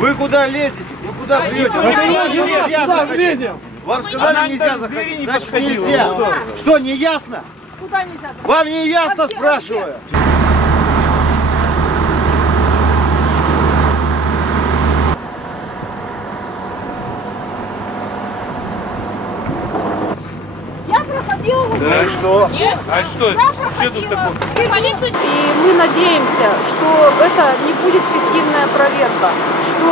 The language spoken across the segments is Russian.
Вы куда лезете? Вы куда придете? Вам сказали, нельзя заходить. Значит, нельзя. Что, не ясно? Куда нельзя заходить? Вам не ясно, спрашиваю? Я проходила. Да и что? Нет. А что? Что тут такое? И мы надеемся, что это не будет фиктивная проверка, что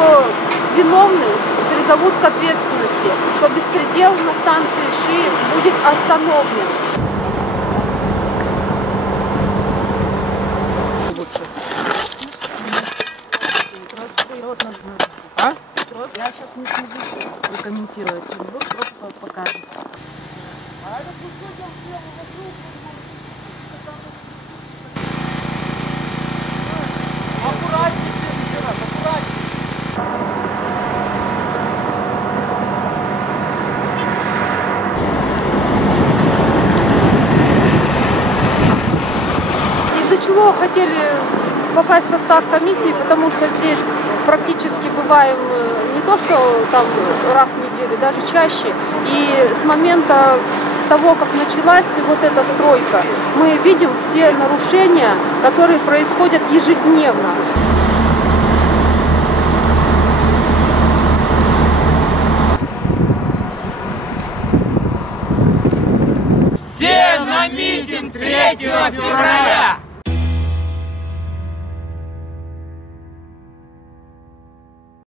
виновных призовут к ответственности, что беспредел на станции ШИС будет остановлен. А? Я сейчас не смогу прокомментировать. Вы просто покажете. Аккуратнее, в следующий раз, аккуратнее. Из-за чего хотели попасть в состав комиссии, потому что здесь практически бываем не то, что там раз в неделю, даже чаще. И с момента того, как началась вот эта стройка, мы видим все нарушения, которые происходят ежедневно. Все на митинг 3 февраля!